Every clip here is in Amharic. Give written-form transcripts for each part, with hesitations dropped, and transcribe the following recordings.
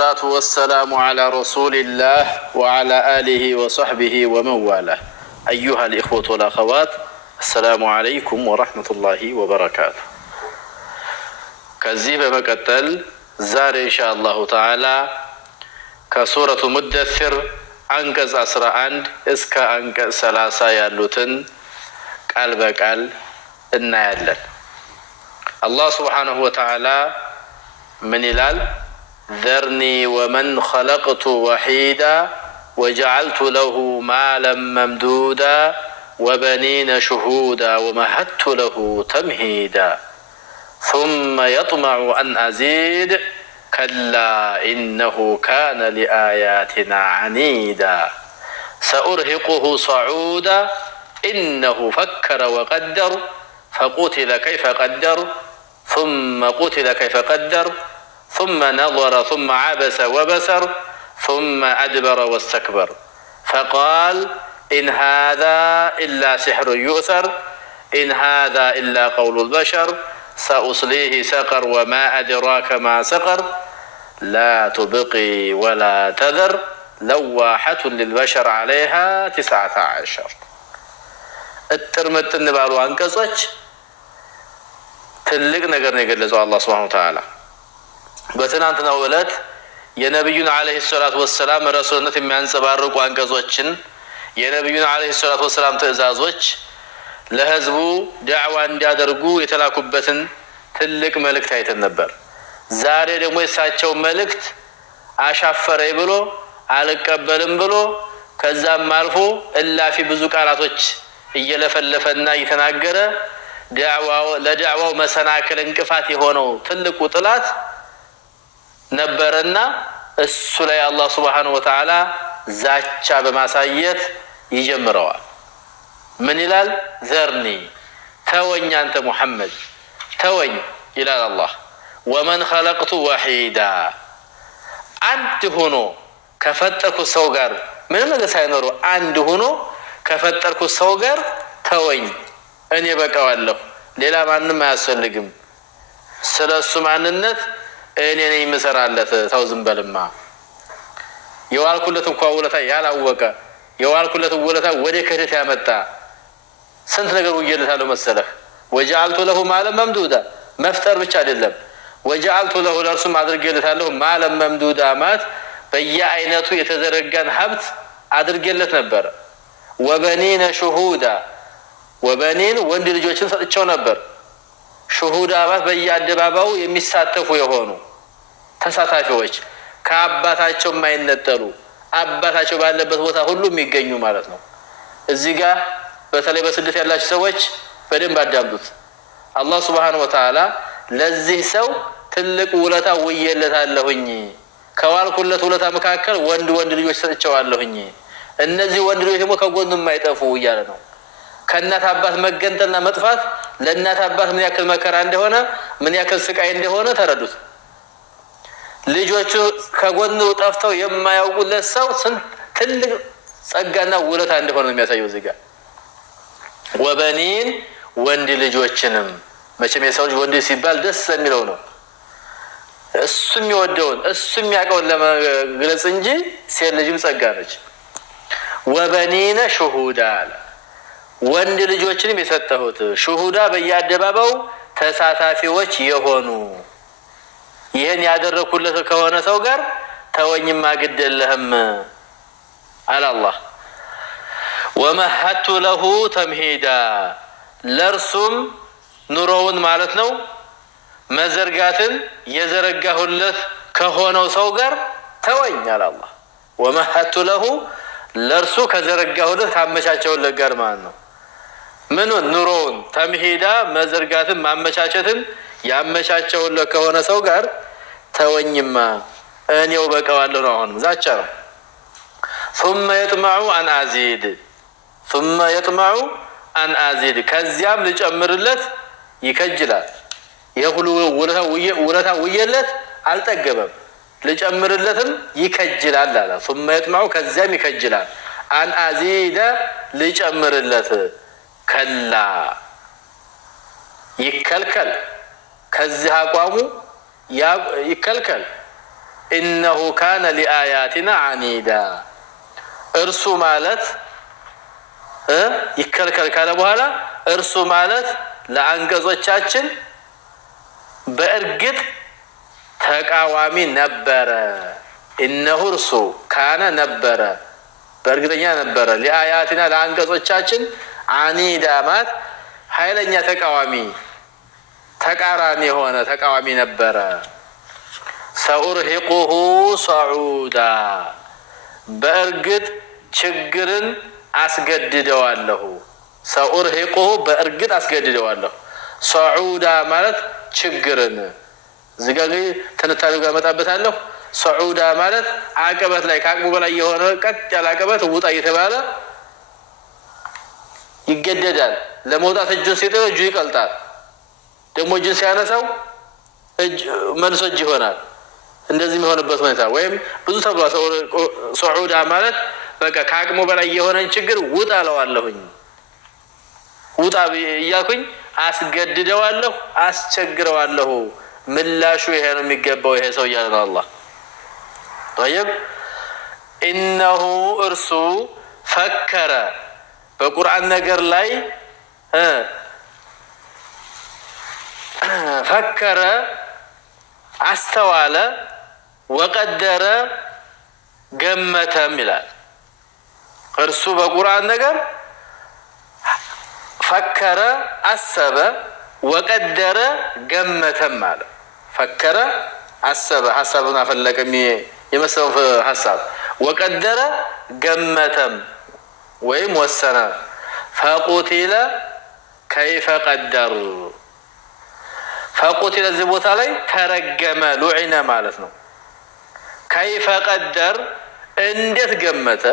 والصلاة والسلام على رسول الله وعلى آله وصحبه ومن والاه. أيها الإخوة والأخوات، السلام عليكم ورحمة الله وبركاته. كذب مكتل زار إن شاء الله تعالى كسورة مدثر أنكز أسرع عند إسكا أنكز سلاسة يالوتن قلبك قال النعلل. الله سبحانه وتعالى من إلال ذرني ومن خلقت وحيدا وجعلت له مالا ممدودا وبنين شهودا ومهدت له تمهيدا ثم يطمع أن أزيد كلا إنه كان لآياتنا عنيدا سأرهقه صعودا إنه فكر وقدر فقتل كيف قدر ثم قتل كيف قدر ثم نظر ثم عبس وبسر ثم أدبر واستكبر فقال إن هذا إلا سحر يؤثر إن هذا إلا قول البشر سأصليه سقر وما أدراك ما سقر لا تبقي ولا تذر لواحة للبشر عليها 19 الترمت النبالو أنكسوش ትልቅ ነገር ነው የገለጸው አላህ Subhanahu Wa Ta'ala። በትናንትናው ዕለት የነብዩን አለይሂ ሰላቱ ወሰለም ረሱልነት የሚያንጸባርቁ አንቀጾችን የነብዩን አለይሂ ሰላቱ ወሰለም ትእዛዞች ለህዝቡ ዳዕዋ እንዲያደርጉ የተላኩበትን ትልቅ መልእክት አይተን ነበር። ዛሬ ደግሞ የሳቸው መልእክት አሻፈረኝ ብሎ አልቀበልም ብሎ ከዛም አልፎ እላፊ ብዙ ቃላቶች እየለፈለፈና እየተናገረ ለዳዕዋው መሰናክል እንቅፋት የሆነው ትልቁ ጥላት ነበርና እሱ ላይ አላህ Subhanahu Wa Ta'ala ዛቻ በማሳየት ይጀምረዋል። ምን ይላል? ዘርኒ ተወኝ አንተ ሙሐመድ ተወኝ ይላል አላህ። ወመን خلقت وحيدا አንድ ሆኖ ከፈጠርኩ ሰው ጋር ምንም ነገር ሳይኖረው አንድ ሆኖ ከፈጠርኩ ሰው ጋር ተወኝ እኔ በቃዋለሁ ሌላ ማንንም አያስፈልግም። ስለሱ ማንነት እኔ ነኝ መሰራለት ተው ዝም በልማ። የዋልኩለት እንኳን ውለታ ያላወቀ የዋልኩለት ውለታ ወደ ከደት ያመጣ ስንት ነገር ወየለታለው መሰለህ። ወጀአልቱ ለሁ ማለም መምዱዳ መፍጠር ብቻ አይደለም ወጀአልቱ ለሁ ለርሱም አድርጌለታለሁ ማለም መምዱዳ ማለት በየአይነቱ የተዘረጋን ሀብት አድርጌለት ነበር። ወበኒነ ሹሁዳ ወበኒን ወንድ ልጆችን ሰጥቸው ነበር። ሹሁዳ ማለት በየአደባባዩ የሚሳተፉ የሆኑ ተሳታፊዎች ከአባታቸው የማይነጠሉ አባታቸው ባለበት ቦታ ሁሉ የሚገኙ ማለት ነው። እዚህ ጋር በተለይ በስደት ያላችሁ ሰዎች በደንብ አዳምጡት። አላህ Subhanahu Wa Ta'ala ለዚህ ሰው ትልቅ ውለታ ውዬለታለሁኝ ከዋልኩለት ውለታ መካከል ወንድ ልጆች ሰጥቸዋለሁኝ እነዚህ ወንድ ልጆች ደግሞ ከጎኑ የማይጠፉ እያለ ነው። ከእናት አባት መገንጠልና መጥፋት ለእናት አባት ምን ያክል መከራ እንደሆነ ምን ያክል ስቃይ እንደሆነ ተረዱት። ልጆቹ ከጎኑ ጠፍተው የማያውቁለት ሰው ትልቅ ጸጋና ውለታ እንደሆነ የሚያሳየው እዚህ ጋር ወበኒን ወንድ ልጆችንም መቼም የሰው ልጅ ወንድ ሲባል ደስ የሚለው ነው እሱ የሚወደውን እሱ የሚያውቀውን ለመግለጽ እንጂ ሴት ልጅም ጸጋ ነች። ወበኒነ ሹሁዳ ወንድ ልጆችንም የሰጠሁት ሹሁዳ በየአደባባው ተሳታፊዎች የሆኑ ይሄን ያደረኩለት ከሆነ ሰው ጋር ተወኝማ ግደለህም አለ አላህ። ወመሀቱ ለሁ ተምሂዳ ለርሱም ኑሮውን ማለት ነው መዘርጋትን የዘረጋሁለት ከሆነው ሰው ጋር ተወኝ አለ አላህ። ወመሀቱ ለሁ ለርሱ ከዘረጋሁለት ካመቻቸውለት ጋር ማለት ነው ምን ኑሮውን ተምሂዳ መዘርጋትን ማመቻቸትን ያመቻቸውለት ከሆነ ሰው ጋር ተወኝማ እኔው በቃዋለሁ ነው። አሁን ዛቻ ነው። ثم يطمع أن أزيد ከዚያም ልጨምርለት ይከጅላል። የሁሉ ውለታ ውየለት አልጠገበም ልጨምርለትም ይከጅላል አለ። ثم يطمع ከዚያም ይከጅላል أن أزيد ልጨምርለት ከላ ይከልከል ከዚህ አቋሙ ይከልከል ኢነሁ ካነ ሊአያቲና ዓኒዳ እርሱ ማለት ይከልከል ካለ በኋላ እርሱ ማለት ለአንቀጾቻችን በእርግጥ ተቃዋሚ ነበረ። ኢነሁ እርሱ ካነ ነበረ በእርግጠኛ ነበረ ሊአያቲና ለአንቀጾቻችን ዓኒዳ ማለት ኃይለኛ ተቃዋሚ ተቃራኒ የሆነ ተቃዋሚ ነበረ። ሰኡርሂቁሁ ሰዑዳ በእርግጥ ችግርን አስገድደዋለሁ። ሰኡርሂቁሁ በእርግጥ አስገድደዋለሁ። ሰዑዳ ማለት ችግርን እዚህ ጋር ትንታኔው ጋር መጣበታለሁ። ሰዑዳ ማለት አቀበት ላይ ከአቅሙ በላይ የሆነ ቀጥ ያለ አቀበት ውጣ እየተባለ ይገደዳል። ለመውጣት እጁን ሲጥል እጁ ይቀልጣል። ደግሞ እጁን ሲያነሳው መልሶ እጅ ይሆናል። እንደዚህ የሚሆንበት ሁኔታ ወይም ብዙ ተብሏል። ሰዑዳ ማለት በቃ ከአቅሙ በላይ የሆነን ችግር ውጣ እለዋለሁኝ፣ ውጣ እያልኩኝ አስገድደዋለሁ፣ አስቸግረዋለሁ። ምላሹ ይሄ ነው የሚገባው ይሄ ሰው እያለ ነው አላህ። ጠይብ ኢነሁ እርሱ ፈከረ በቁርአን ነገር ላይ ፈከረ አስተዋለ፣ ወቀደረ ገመተም ይላል። እርሱ በቁርአን ነገር ፈከረ አሰበ፣ ወቀደረ ገመተም አለ። ፈከረ አሰበ ሀሳብን አፈለቀ የመሰለው ሀሳብ፣ ወቀደረ ገመተም ወይም ወሰነ። ፈቁቲለ ከይፈ ቀደር ፈቁቲለ እዚህ ቦታ ላይ ተረገመ ሉዒነ ማለት ነው። ከይፈ ቀደር እንዴት ገመተ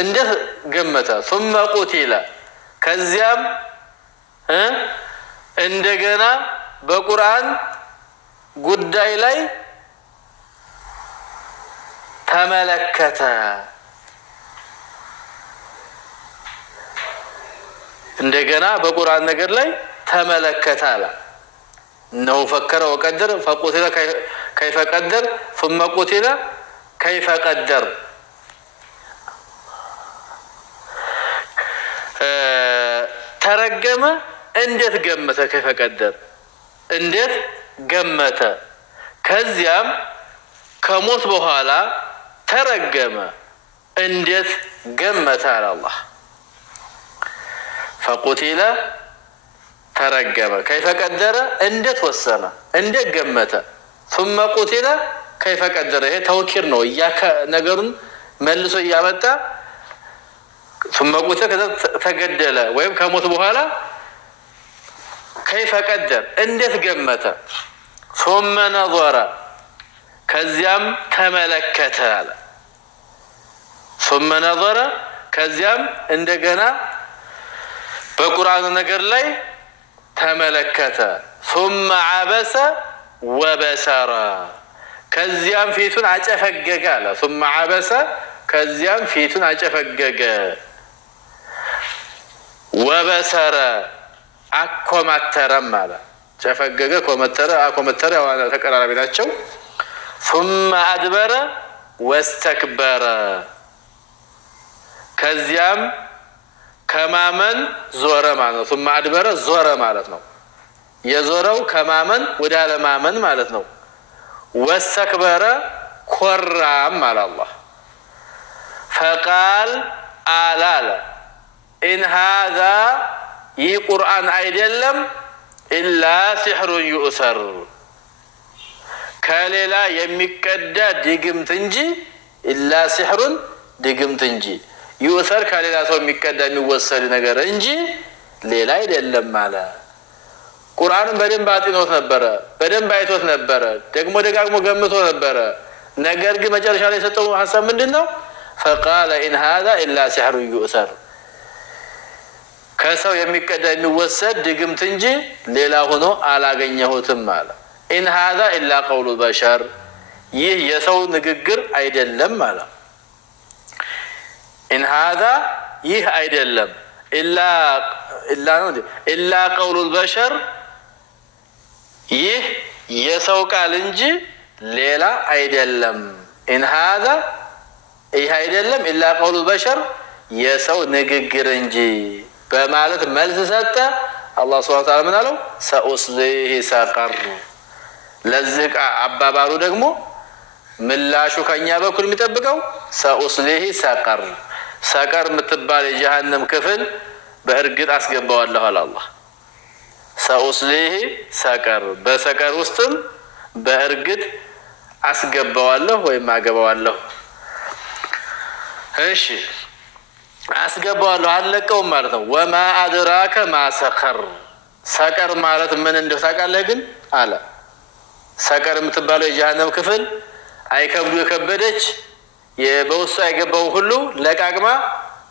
እንዴት ገመተ። ثم قتل ከዚያም እንደገና በቁርአን ጉዳይ ላይ ተመለከተ። እንደገና በቁርአን ነገር ላይ ተመለከተ አለ። እነሆ ፈከረ ወቀደር ፈቁቲለ ከይፈ ቀደር ثم قتل ከይፈ ቀደር ተረገመ እንዴት ገመተ። ከይፈ ቀደር እንዴት ገመተ። ከዚያም ከሞት በኋላ ተረገመ እንዴት ገመተ አለ አላህ። ፈቁቲለ ተረገመ ከይፈ ቀደረ እንዴት ወሰነ እንዴት ገመተ። ثم قتل ከይፈ ቀደረ ይሄ ተውኪር ነው ነገሩን መልሶ እያመጣ ثم قتل ከዛ ተገደለ ወይም ከሞት በኋላ ከይፈ ቀደር እንዴት ገመተ። ثم نظر ከዚያም ተመለከተ አለ። ثم نظر ከዚያም እንደገና በቁርአን ነገር ላይ ተመለከተ። ثم عبس وبصر ከዚያም ፊቱን አጨፈገገ አለ። ثم عبس ከዚያም ፊቱን አጨፈገገ። وبصر አኮማተረም አለ። ጨፈገገ ኮመተረ አኮመተረ ተቀራራቢ ናቸው። ثم أدبر واستكبر ከዚያም ከማመን ዞረ ማለት ነው። ثم أدبر ዞረ ማለት ነው። የዞረው ከማመን ወደ አለማመን ማለት ነው። واستكبر ኮራም አለ አላህ። فقال አላለ إن هذا ይህ ቁርአን አይደለም ኢላ ሲሕሩ ዩእሰር ከሌላ የሚቀዳ ድግምት እንጂ ኢላ ሲሕሩን ድግምት እንጂ ዩእሰር ከሌላ ሰው የሚቀዳ የሚወሰድ ነገር እንጂ ሌላ አይደለም አለ። ቁርአንን በደንብ አጥኖት ነበረ፣ በደንብ አይቶት ነበረ፣ ደግሞ ደጋግሞ ገምቶ ነበረ። ነገር ግን መጨረሻ ላይ የሰጠው ሀሳብ ምንድን ነው? ፈቃለ ኢን ሃዛ ኢላ ሲሕሩ ዩእሰር ከሰው የሚቀዳ የሚወሰድ ድግምት እንጂ ሌላ ሆኖ አላገኘሁትም አለ። ኢን ሃዛ ኢላ ቀውሉ በሸር ይህ የሰው ንግግር አይደለም አለ። ኢን ሃዛ ይህ አይደለም ኢላ ቀውሉ በሸር ይህ የሰው ቃል እንጂ ሌላ አይደለም። ኢን ሃዛ ይህ አይደለም ኢላ ቀውሉ በሸር የሰው ንግግር እንጂ በማለት መልስ ሰጠ። አላህ ሱብሓነሁ ወተዓላ ምን አለው? ሰኡስሊሂ ሰቀር። ለዚህ አባባሉ ደግሞ ምላሹ ከኛ በኩል የሚጠብቀው ሰኡስሊሂ ሰቀር፣ ሰቀር የምትባል የጀሃነም ክፍል በእርግጥ አስገባዋለሁ አለ አላህ። ሰኡስሊሂ ሰቀር፣ በሰቀር ውስጥም በእርግጥ አስገባዋለሁ ወይም አገባዋለሁ። እሺ አስገባዋለሁ አለቀውም ማለት ነው። ወማ አድራከ ማ ሰቀር፣ ሰቀር ማለት ምን እንደው ታውቃለህ ግን አለ። ሰቀር የምትባለው የጀሃነም ክፍል አይከብዱ የከበደች በውስጡ የገባው ሁሉ ለቃቅማ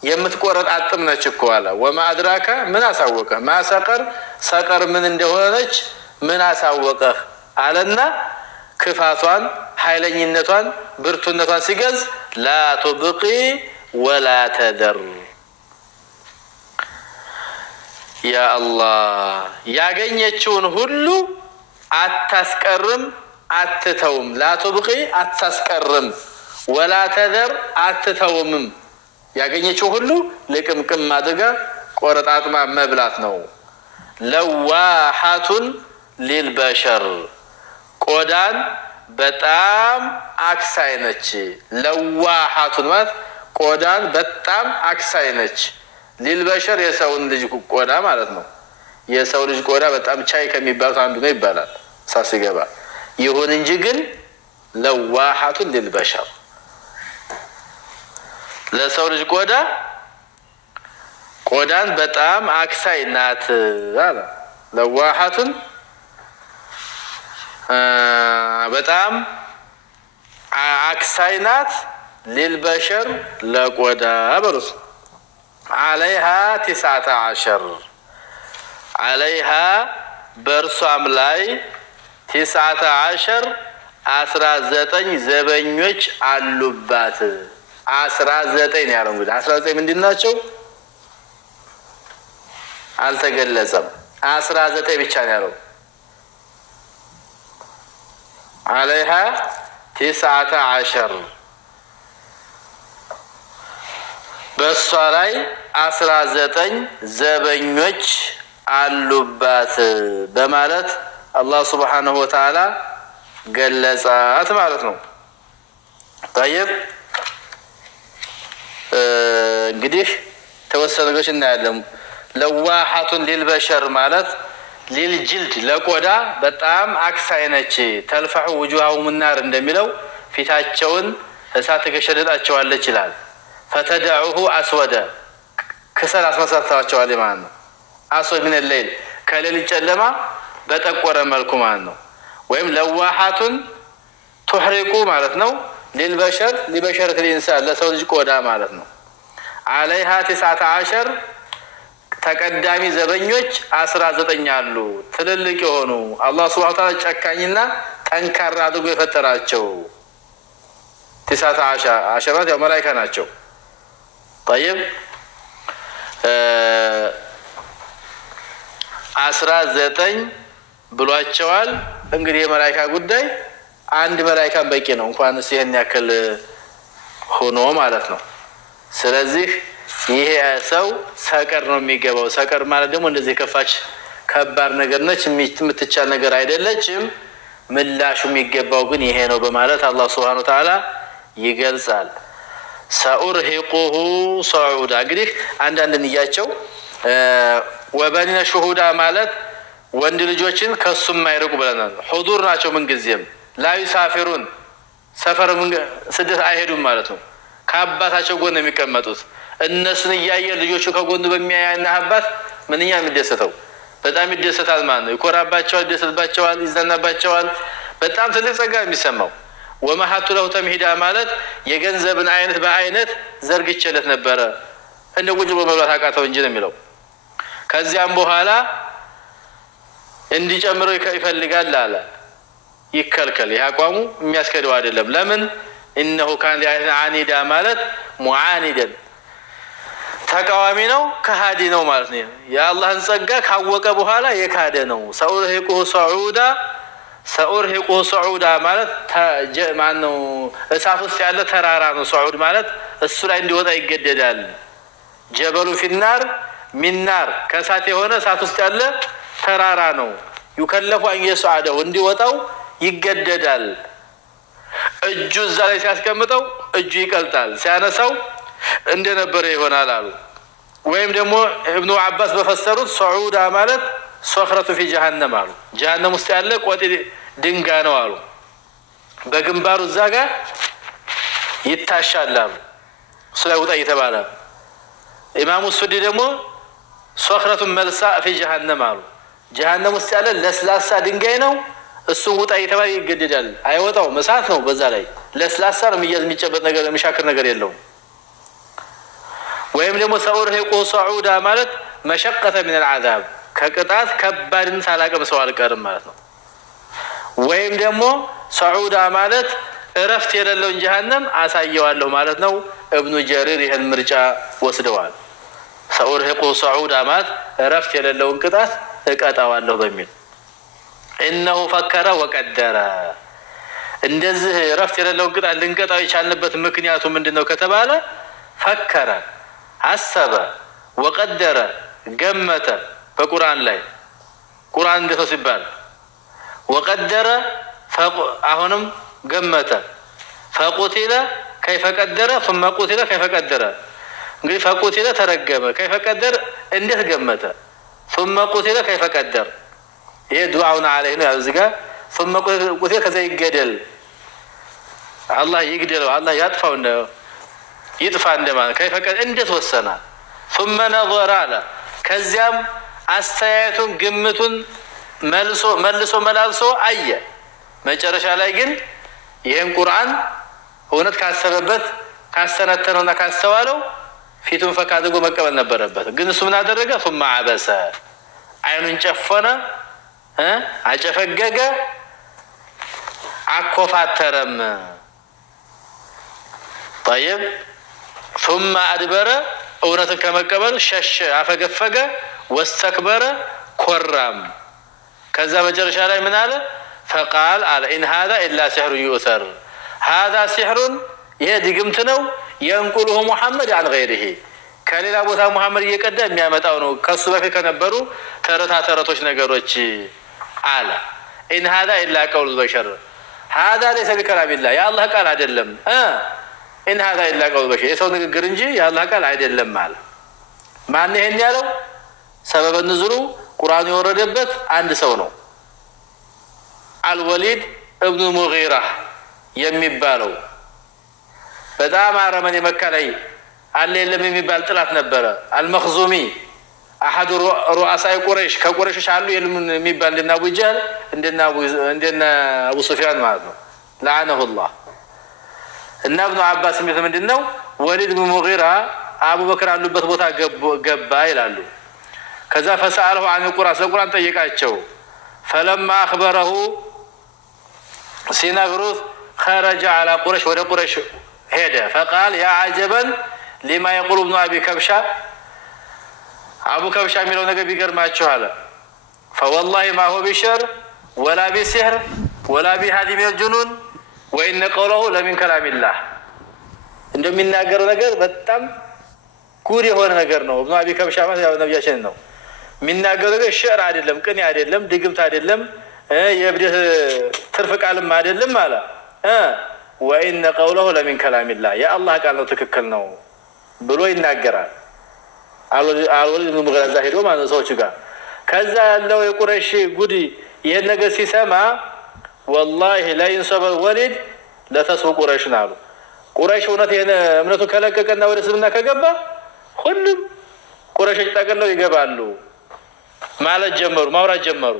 የምትቆረጥ አጥም ነች እኮ አለ። ወማ አድራከ ምን አሳወቀህ? ማ ሰቀር፣ ሰቀር ምን እንደሆነች ምን አሳወቀህ አለና ክፋቷን፣ ኃይለኝነቷን፣ ብርቱነቷን ሲገልጽ ላ ቱብቂ ወላ ተደር። ያ አላህ ያገኘችውን ሁሉ አታስቀርም አትተውም። ላ ቱብቂ አታስቀርም፣ ወላ ተደር አትተውምም። ያገኘችው ሁሉ ልቅምቅም አድርጋ ቆረጣጥማ መብላት ነው። ለዋሐቱን ሊልበሸር ቆዳን በጣም አክሳይ ነች። ለዋሐቱን ማለት ቆዳን በጣም አክሳይ ነች። ሊልበሸር የሰውን ልጅ ቆዳ ማለት ነው። የሰው ልጅ ቆዳ በጣም ቻይ ከሚባሉት አንዱ ነው ይባላል ሳሲገባ። ይሁን እንጂ ግን ለዋሐቱን ሊልበሸር ለሰው ልጅ ቆዳን በጣም አክሳይ ናት አለ። ለዋሐቱን በጣም አክሳይ ናት። ሊልበሸር ለቆዳ በሉት። አለይሃ 19 አለይሃ በእርሷም ላይ 19 19 ዘበኞች አሉባት። 19 ነው ያለው። እንግዲህ 19 ምንድን ናቸው አልተገለጸም። 19 ብቻ ነው ያለው። አለይሃ 19 በእሷ ላይ 19 ዘበኞች አሉባት በማለት አላህ ሱብሓነሁ ወተዓላ ገለጻት ማለት ነው። طيب እንግዲህ ተወሰነ ነገሮች እናያለን። ለዋሐቱን ሊልበሸር ማለት ሊልጅልድ ለቆዳ በጣም አክሳይ ነች። ተልፈሑ ውጁሃሁም ናር እንደሚለው ፊታቸውን እሳት ትገሸልጣቸዋለች ይላል። ፈተደዑሁ አስወደ ከሰል አስመሳታቸዋለች ማለት ነው። አስወድ ምን ለይል ከሌሊት ጨለማ በጠቆረ መልኩ ማለት ነው። ወይም ለዋሐቱን ትሕሪቁ ማለት ነው። ሊልበሸር ሊበሸረት ልኢንሳን ለሰው ልጅ ቆዳ ማለት ነው። አለይሃ 19 ተቀዳሚ ዘበኞች 19 አሉ። ትልልቅ የሆኑ አላህ ሱብሓነሁ ወተዓላ ጨካኝና ጠንካራ አድርጎ የፈጠራቸው 19 ያው መላኢካ ናቸው። طيب 19 ብሏቸዋል። እንግዲህ የመላኢካ ጉዳይ አንድ መላኢካን በቂ ነው እንኳንስ ይሄን ያክል ሆኖ ማለት ነው። ስለዚህ ይሄ ሰው ሰቀር ነው የሚገባው። ሰቀር ማለት ደግሞ እንደዚህ ከፋች ከባድ ነገር ነች፣ የምትቻል ነገር አይደለችም። ምላሹ የሚገባው ግን ይሄ ነው በማለት አላህ ሱብሓነሁ ወተዓላ ይገልጻል። ሰኡርሂቁሁ ሰዑዳ እንግዲህ አንዳንድ ንያቸው ወበኒነ ሹሁዳ ማለት ወንድ ልጆችን ከሱም ማይርቁ ብለናል። ሁዱር ናቸው ምንጊዜም ላ ዩሳፊሩን ሰፈር ስደት አይሄዱም ማለት ነው። ከአባታቸው ጎን የሚቀመጡት እነሱን እያየ ልጆቹ ከጎኑ በሚያያና አባት ምንኛ የሚደሰተው በጣም ይደሰታል ማለት ነው። ይኮራባቸዋል፣ ይደሰትባቸዋል፣ ይዘናባቸዋል። በጣም ትልቅ ጸጋ የሚሰማው ወመሐቱ ለሁ ተምሂዳ ማለት የገንዘብን አይነት በአይነት ዘርግቼለት ነበረ እንደ ቁጭ ብሎ መብላት አቃተው እንጂ ነው የሚለው። ከዚያም በኋላ እንዲጨምረው ይፈልጋል አለ። ይከልከል። ይህ አቋሙ የሚያስከደው አይደለም። ለምን እነሆ ካን ሊአይትን አኒዳ ማለት ሙዓኒደን ተቃዋሚ ነው፣ ከሃዲ ነው ማለት ነው። የአላህን ጸጋ ካወቀ በኋላ የካደ ነው። ሰኡርሂቁሁ ሰዑዳ ሰኡርሂቁ ሰዑዳ ማለት ማነው እሳት ውስጥ ያለ ተራራ ነው። ሰዑድ ማለት እሱ ላይ እንዲወጣ ይገደዳል። ጀበሉ ፊናር ሚናር ከእሳት የሆነ እሳት ውስጥ ያለ ተራራ ነው። ዩከለፉ አን የስዓደሁ እንዲወጣው ይገደዳል። እጁ እዛ ላይ ሲያስቀምጠው እጁ ይቀልጣል፣ ሲያነሳው እንደነበረ ይሆናል አሉ። ወይም ደግሞ እብኑ አባስ በፈሰሩት ሰዑዳ ማለት ሶኽረቱ ፊ ጀሃነም አሉ። ጀሃነም ውስጥ ያለ ቆጢ ድንጋይ ነው አሉ። በግንባሩ እዛ ጋር ይታሻል አሉ። እሱ ላይ ውጣ እየተባለ ኢማሙ ሱዲ ደግሞ ሶኽረቱ መልሳ ፊ ጀሃነም አሉ። ጀሃነም ውስጥ ያለ ለስላሳ ድንጋይ ነው። እሱን ውጣ እየተባለ ይገደዳል። አይወጣውም፣ እሳት ነው። በዛ ላይ ለስላሳ ነው፣ የሚጨበጥ ነገር የሚሻክር ነገር የለውም። ወይም ደግሞ ሰኡርሂቁ ሰዑዳ ማለት መሸቀተ ሚን አልዓዛብ ከቅጣት ከባድን ሳላቀም ሰው አልቀርም ማለት ነው። ወይም ደግሞ ሰዑዳ ማለት እረፍት የሌለውን ጀሃነም አሳየዋለሁ ማለት ነው። እብኑ ጀሪር ይህን ምርጫ ወስደዋል። ሰኡርሂቁ ሰዑዳ ማለት እረፍት የሌለውን ቅጣት እቀጣዋለሁ በሚል እነሁ ፈከረ ወቀደረ። እንደዚህ እረፍት የሌለውን ቅጣት ልንቀጣው የቻልንበት ምክንያቱ ምንድን ነው ከተባለ ፈከረ አሰበ፣ ወቀደረ ገመተ። በቁርአን ላይ ቁርአን እንዴት ነው ሲባል ወቀደረ አሁንም ገመተ። ፈቁቲለ ከይፈ ቀደረ ثم ቁቲለ ከይፈ ቀደረ። እንግዲህ ፈቁቲለ ተረገመ፣ ከይፈ ቀደረ እንዴት ገመተ፣ ثم ቁቲለ ከይፈ ቀደረ። ይሄ ዱዓውን አለይህ ነው። እዚህ ጋር ثم ቁቲለ ከዛ ይገደል፣ አላህ ይግደለው፣ አላህ ያጥፋው ይጥፋ እንደማለት ከይፈ ቀደረ እንዴት ወሰና። ثم نظر አለ ከዚያም አስተያየቱን ግምቱን መልሶ መላልሶ አየ። መጨረሻ ላይ ግን ይህን ቁርአን እውነት ካሰበበት ካሰነተነውና ካስተዋለው ፊቱን ፈካ አድርጎ መቀበል ነበረበት። ግን እሱ ምን አደረገ? ثم عبس አይኑን ጨፈነ፣ አጨፈገገ፣ አኮፋተረም። طيب ثم أدبر እውነትን ከመቀበል ሸሸ፣ አፈገፈገ፣ ወስተክበረ ኮራም። ከዛ መጨረሻ ላይ ምን አለ? ፈቃል አለ ኢን ሃዛ ኢላ ሲሕሩን ዩእሰር፣ ሃዛ ሲሕሩን ይሄ ድግምት ነው። የንቁሉሁ ሙሐመድ አን ገይሪሂ ከሌላ ቦታ ሙሐመድ እየቀዳ የሚያመጣው ነው ከሱ በፊት ከነበሩ ተረታ ተረቶች ነገሮች አለ። ኢን ሃዛ ኢላ ቀውሉ በሸር፣ ሃዛ ለይሰ ቢከላሚላህ የአላህ ቃል አይደለም። ኢን ሃዛ ኢላ ቀውሉ በሸር የሰው ንግግር እንጂ የአላህ ቃል አይደለም አለ። ማን ይሄን ያለው? ሰበበ ንዙሉ ቁርአኑ የወረደበት አንድ ሰው ነው። አልወሊድ እብኑ ሙጊራ የሚባለው በጣም አረመኔ መካ ላይ አለ የለም የሚባል ጥላት ነበረ። አልመኽዙሚ አሐዱ ሩአሳይ ቁረይሽ ከቁረይሾች አሉ የለም የሚባል እንደና አቡ ጀህል እንደና አቡ ሱፊያን ማለት ነው። ለዓነሁላህ። እና እብኑ አባስ የሚሉት ምንድን ነው? ወሊድ ብኑ ሙጊራ አቡበክር አሉበት ቦታ ገባ ይላሉ። ከዛ ፈሰአለሁ አን ቁርአን ስለ ቁርአን ጠየቃቸው። ፈለማ አኽበረሁ ሲነግሩት ኸረጀ አላ ቁረይሽ ወደ ቁረይሽ ሄደ። ፈቃል ያ አጀበን ሊማ የቁሉ ብኑ አቢ ከብሻ አቡ ከብሻ የሚለው ነገር ቢገርማችሁ አለ። ፈወላሂ ማ ሁ ቢሸር ወላ ቢሲሕር ወላ ቢሃዲ ሚነል ጁኑን ወኢነ ቀውለሁ ለሚን ከላሚላህ። እንደሚናገረው ነገር በጣም ጉድ የሆነ ነገር ነው። ብኑ አቢ ከብሻ ማለት ያው ነብያችን ነው የሚናገረው ነገር ሽዕር አይደለም፣ ቅኔ አይደለም፣ ድግምት አይደለም፣ የእብደት ትርፍ ቃልም አይደለም አለ። ወኢነ ቀውለሁ ለሚን ከላሚላህ የአላህ ቃል ነው፣ ትክክል ነው ብሎ ይናገራል። አልወሊድ ብኑ ሙጊራ እዛ ሄዶ ማለት ሰዎቹ ጋር ከዛ ያለው የቁረይሽ ጉድ ይህን ነገር ሲሰማ ወላሂ ለኢንሰበ ወሊድ ለተስቡ ቁረይሽን አሉ። ቁረይሽ እውነት ይህን እምነቱ ከለቀቀና ወደ እስልምና ከገባ ሁሉም ቁረይሾች ጠቅለው ይገባሉ ማለት ጀመሩ፣ ማውራት ጀመሩ።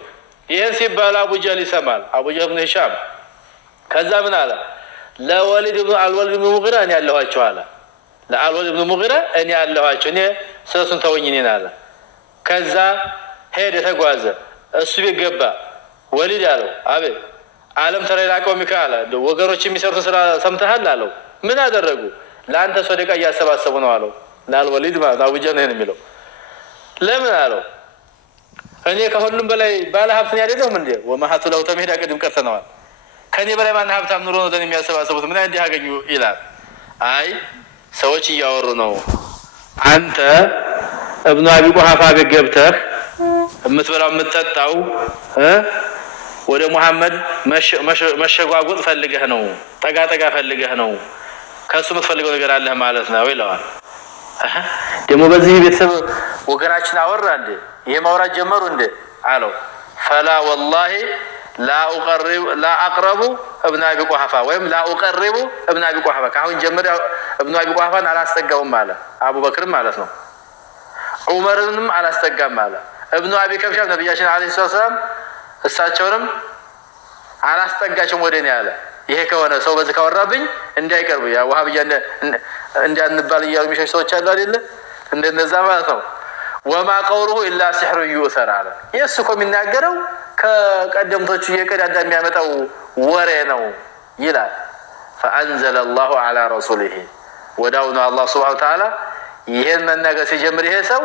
ይህን ሲባል አቡ ጀህል ይሰማል። አቡ ጀህል ብኑ ሂሻም ከዛ ምን አለ? ለወሊድ አልወሊድ ብኑ ሙጊራ እኔ ያለኋቸው አለ። ለአልወሊድ ብኑ ሙጊራ እኔ ያለኋቸው፣ እኔ ስለሱን ተወኝ እኔን አለ። ከዛ ሄደ ተጓዘ። እሱ ቤት ገባ። ወሊድ አለው አቤት። አለም ተራ ላቀው ሚካ አለ። ወገኖች የሚሰሩትን ስራ ሰምተሃል አለው። ምን አደረጉ? ለአንተ ሰደቃ እያሰባሰቡ ነው አለው። ለአልወሊድ ማለት አቡ ጀህል ነው የሚለው። ለምን አለው? እኔ ከሁሉም በላይ ባለ ሀብት ነኝ አይደለሁም እንዴ? ወመሀቱ ለሁ ተምሂድ ቅድም ቀርተነዋል። ከኔ በላይ ማን ሀብታም ኑሮ ነው ለኔ የሚያሰባሰቡት? ምን እንዲህ አገኙ ይላል። አይ ሰዎች እያወሩ ነው። አንተ እብኑ አቢ ቁሐፋ ቤት ገብተህ የምትበላው የምትጠጣው ወደ ሙሐመድ መሸጓጎጥ ፈልገህ ነው፣ ጠጋ ፈልገህ ነው፣ ከሱ የምትፈልገው ነገር አለህ ማለት ነው ይለዋል። ደግሞ በዚህ ቤተሰብ ወገናችን አወራ እንዴ? ይሄ ማውራት ጀመሩ እንዴ አለው። ፈላ ወላሂ ላ አቅረቡ እብኑ አቢ ቁሐፋ ወይም ላ ኡቀሪቡ እብኑ አቢ ቁሐፋ፣ ካሁን ጀምር እብኑ አቢ ቁሐፋን አላስጠጋውም አለ። አቡበክርም ማለት ነው። ዑመርንም አላስጠጋም አለ። እብኑ አቢ ከብሻም ነብያችን አለይሂ ሰላም እሳቸውንም አላስጠጋቸውም ወደ እኔ አለ። ይሄ ከሆነ ሰው በዚህ ካወራብኝ እንዳይቀርቡ ያ ወሃብያ እንዳንባል እያሉ የሚሸሽ ሰዎች አሉ አይደለ? እንደነዛ ማለት ነው። ወማ ቀውሉሁ ኢላ ሲሕሩ ዩእሰር አለ። የእሱ እኮ የሚናገረው ከቀደምቶቹ የቀዳዳ የሚያመጣው ወሬ ነው ይላል። ፈአንዘለ አላሁ ዐላ ረሱሊሂ፣ ወዳውኑ አላህ ሱብሓነሁ ወተዓላ ይሄን መናገር ሲጀምር ይሄ ሰው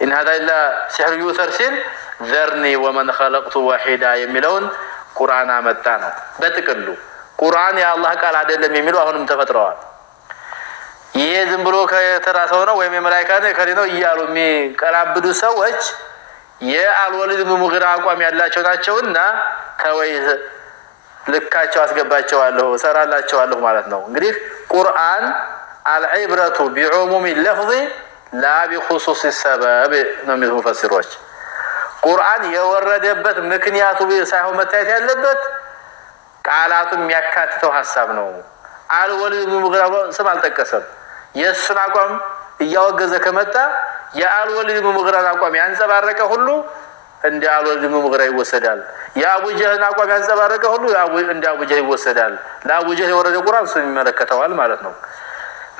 ኢን ሀዛ ኢላ ሲሕሩ ዩእሰር ሲል ዘርኒ ወመን ኸለቅቱ ወሒዳ የሚለውን ቁርአን አመጣ ነው። በጥቅሉ ቁርአን የአላህ ቃል አይደለም የሚሉ አሁንም ተፈጥረዋል። ይሄ ዝም ብሎ ከተራ ሰው ነው ወይም የመላእክት ከሪ ነው እያሉ የሚቀላብዱ ሰዎች የአልወሊድ ብኑ ሙጊራ አቋም ያላቸው ናቸውና ተወይ ልካቸው አስገባቸዋለሁ እሰራላቸዋለሁ ማለት ነው። እንግዲህ ቁርአን አልዒብረቱ ቢዑሙሚ ለፍዚ ላ ቢኹሱስ ሰበብ ነው የሚሉ ሙፈሲሮች። ቁርአን የወረደበት ምክንያቱ ሳይሆን መታየት ያለበት ቃላቱ የሚያካትተው ሀሳብ ነው። አልወሊድ ብኑ ሙጊራ ስም አልጠቀሰም። የእሱን አቋም እያወገዘ ከመጣ የአልወሊድ ብኑ ሙጊራን አቋም ያንጸባረቀ ሁሉ እንደ አልወሊድ ብኑ ሙጊራ ይወሰዳል። የአቡጀህልን አቋም ያንጸባረቀ ሁሉ እንደ አቡጀህ ይወሰዳል። ለአቡጀህ የወረደ ቁርአን እሱን ይመለከተዋል ማለት ነው።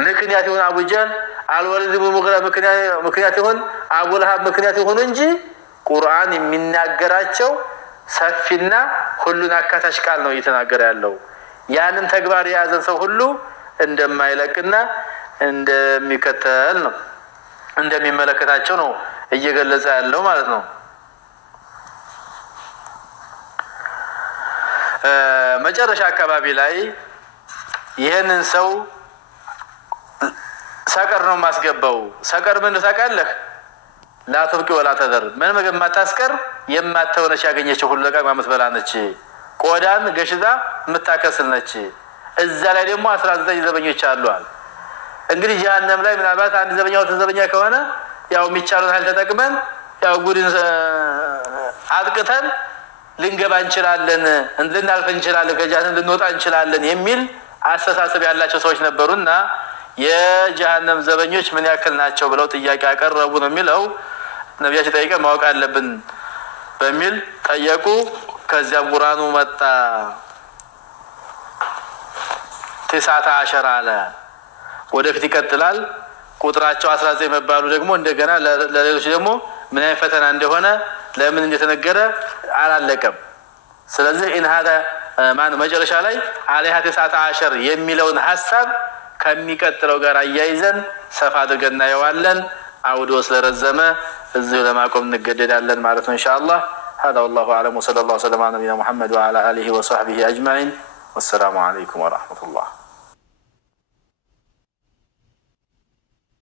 ምክንያት ይሁን አቡጀህል፣ አልወሊድ ብኑ ሙጊራ ምክንያት ይሁን አቡለሃብ ምክንያት ይሁን እንጂ ቁርአን የሚናገራቸው ሰፊና ሁሉን አካታች ቃል ነው እየተናገረ ያለው። ያንን ተግባር የያዘን ሰው ሁሉ እንደማይለቅና እንደሚከተል ነው እንደሚመለከታቸው ነው እየገለጸ ያለው ማለት ነው። መጨረሻ አካባቢ ላይ ይህንን ሰው ሰቀር ነው ማስገባው። ሰቀር ምን ታውቃለህ? ላትብቂ ወላ ተዘር፣ ምንም የማታስቀር የማትሆነች ያገኘችው ሁሉ ለቃ ማምትበላ ነች። ቆዳን ገሽዛ የምታከስል ነች። እዛ ላይ ደግሞ 19 ዘበኞች አሏል። እንግዲህ ጀሃነም ላይ ምናልባት አንድ ዘበኛው ተዘበኛ ከሆነ ያው የሚቻለውን ኃይል ተጠቅመን ያው ጉድን አጥቅተን ልንገባ እንችላለን፣ ልናልፍ እንችላለን፣ ከጀሃነም ልንወጣ እንችላለን የሚል አስተሳሰብ ያላቸው ሰዎች ነበሩና የጀሃነም ዘበኞች ምን ያክል ናቸው ብለው ጥያቄ ያቀረቡ ነው የሚለው። ነቢያችን ጠይቀን ማወቅ አለብን በሚል ጠየቁ። ከዚያም ቁርአኑ መጣ 19 አለ። ወደፊት ይቀጥላል። ቁጥራቸው 19 መባሉ ደግሞ እንደገና ለሌሎች ደግሞ ምን አይነት ፈተና እንደሆነ ለምን እንደተነገረ አላለቀም። ስለዚህ ኢን ሀዳ ማን መጨረሻ ላይ አለይሃ 19 የሚለውን ሐሳብ ከሚቀጥለው ጋር አያይዘን ሰፋ አድርገን እናየዋለን። አውዶ ስለረዘመ እዚሁ ለማቆም እንገደዳለን ማለት ነው ኢንሻአላህ። هذا والله أعلم وصلى الله وسلم على نبينا محمد وعلى آله وصحبه أجمعين والسلام عليكم ورحمة الله.